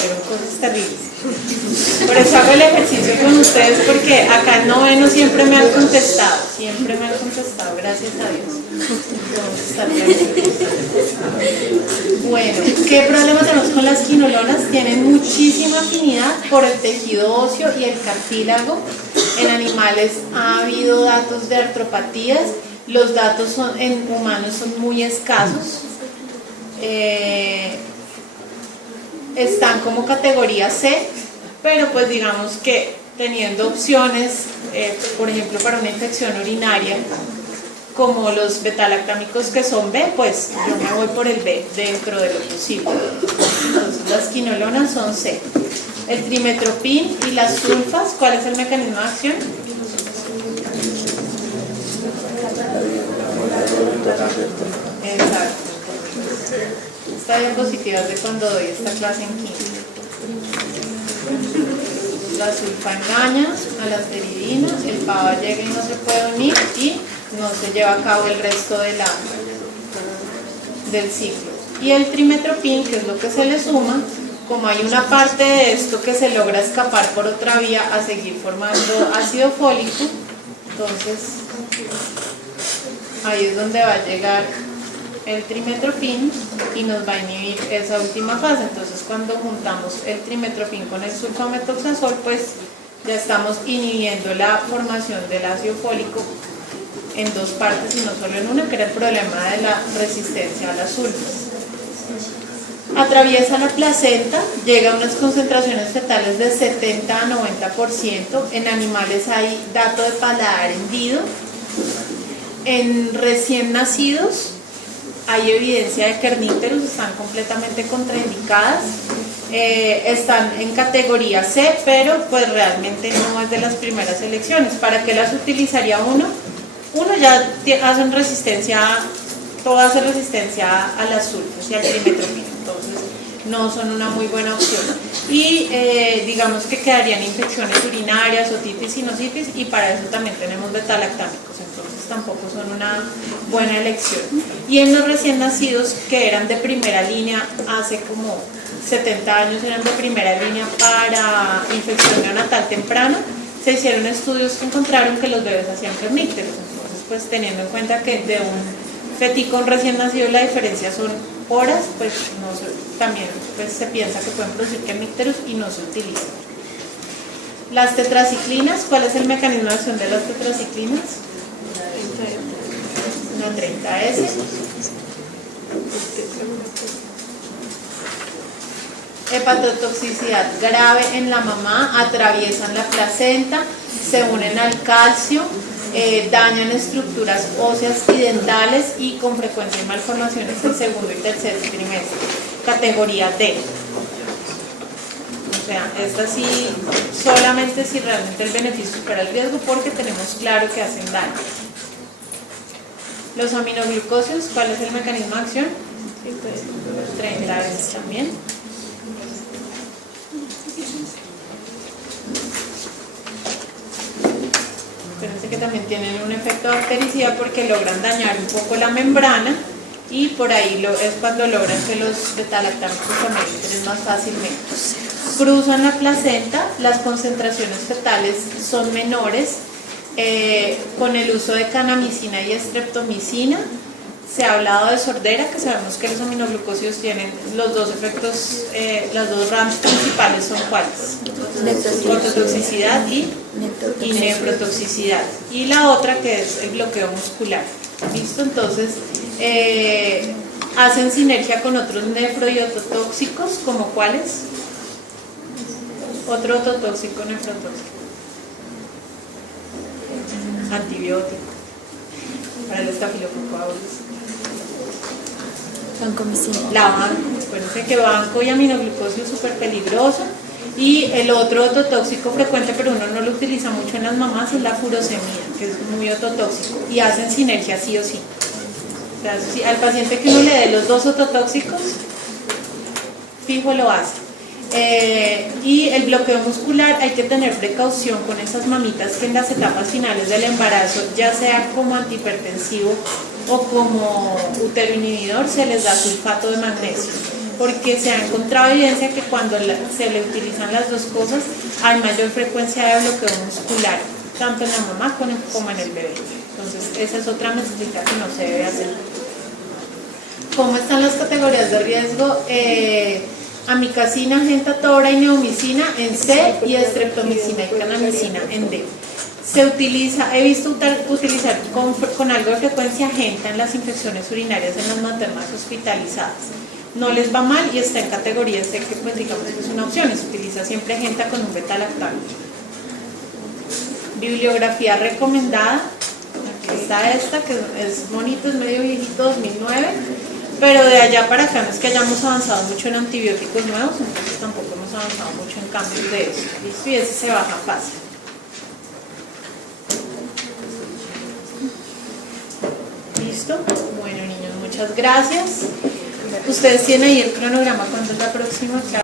fueron cosas terribles. Por eso hago el ejercicio con ustedes, porque acá en noveno siempre me han contestado, gracias a Dios. Bueno, ¿qué problemas tenemos con las quinolonas? Tienen muchísima afinidad por el tejido óseo y el cartílago. En animales ha habido datos de artropatías, los datos en humanos son muy escasos. Están como categoría C, pero pues digamos que teniendo opciones, por ejemplo para una infección urinaria, como los betalactámicos que son B, pues yo me voy por el B dentro de lo posible. Entonces las quinolonas son C. El trimetopin y las sulfas, ¿cuál es el mecanismo de acción? Exacto. Esta diapositiva es de cuando doy esta clase en química. La sulfa engaña a la asteridina, el PABA llega y no se puede unir y no se lleva a cabo el resto del ciclo. Y el trimetopin, que es lo que se le suma, como hay una parte de esto que se logra escapar por otra vía a seguir formando ácido fólico, entonces ahí es donde va a llegar el trimetopin y nos va a inhibir esa última fase. Entonces cuando juntamos el trimetopin con el sulfametoxazol, pues ya estamos inhibiendo la formación del ácido fólico en dos partes y no solo en una, que era el problema de la resistencia a las sulfas. Atraviesa la placenta, llega a unas concentraciones fetales de 70 a 90%. En animales hay dato de paladar hendido. En recién nacidos hay evidencia de que Kernicterus están completamente contraindicadas. Están en categoría C, pero pues realmente no es de las primeras elecciones. ¿Para qué las utilizaría uno? Uno ya hacen resistencia, todo hace resistencia a las sulfas y al trimetopin, entonces no son una muy buena opción. Y digamos que quedarían infecciones urinarias, otitis, sinusitis, y para eso también tenemos betalactámicos, entonces tampoco son una buena elección. Y en los recién nacidos, que eran de primera línea, hace como 70 años eran de primera línea para infección neonatal temprana, se hicieron estudios que encontraron que los bebés hacían Kernicterus. Entonces, pues teniendo en cuenta que de un feticón recién nacido la diferencia son horas, pues no se, también pues, se piensa que pueden producir Kernicterus y no se utilizan. Las tetraciclinas, ¿cuál es el mecanismo de acción de las tetraciclinas? Una 30S. Hepatotoxicidad grave en la mamá, atraviesan la placenta, se unen al calcio, dañan estructuras óseas y dentales y con frecuencia hay malformaciones en segundo y tercer trimestre. Categoría D. O sea, esta sí, solamente si realmente el beneficio supera el riesgo, porque tenemos claro que hacen daño. Los aminoglucósidos, ¿cuál es el mecanismo de acción? 30 veces también. Fíjense que también tienen un efecto bactericida porque logran dañar un poco la membrana y por ahí es cuando logran que los betalactámicos también entren más fácilmente. Cruzan la placenta, las concentraciones fetales son menores, con el uso de canamicina y estreptomicina. Se ha hablado de sordera, que sabemos que los aminoglucósidos tienen los dos efectos, las dos ramas principales son ¿cuáles? Ototoxicidad y nefrotoxicidad. Y la otra que es el bloqueo muscular. ¿Listo? Entonces, hacen sinergia con otros nefro y ototóxicos, ¿como cuáles? Otro ototóxico, nefrotóxico. Antibiótico para el estafilococo aureus. La banco, acuérdense que banco y aminoglucosio es súper peligroso. Y el otro ototóxico frecuente, pero uno no lo utiliza mucho en las mamás, es la furosemida, que es muy ototóxico y hacen sinergia sí o sí. O sea, si al paciente que uno le dé los dos ototóxicos, fijo lo hace. Y el bloqueo muscular, hay que tener precaución con esas mamitas que en las etapas finales del embarazo, ya sea como antihipertensivo o como útero inhibidor, se les da sulfato de magnesio. porque se ha encontrado evidencia que cuando se le utilizan las dos cosas hay mayor frecuencia de bloqueo muscular, tanto en la mamá como en el bebé. Entonces esa es otra mezclita que no se debe hacer. ¿Cómo están las categorías de riesgo? Amicacina, gentatora y neomicina en C y estreptomicina y canamicina en D. Se utiliza, he visto utilizar con algo de frecuencia genta en las infecciones urinarias en las maternas hospitalizadas. No les va mal y está en categoría C, que pues digamos que es una opción, se utiliza siempre genta con un beta-lactano. Bibliografía recomendada, aquí está esta, que es bonito, es medio viejito, 2009, pero de allá para acá no es que hayamos avanzado mucho en antibióticos nuevos, entonces tampoco hemos avanzado mucho en cambios de eso, ¿listo? Y ese se baja fácil. ¿Listo? Bueno, niños, muchas gracias. Ustedes tienen ahí el cronograma, ¿cuándo es la próxima clase?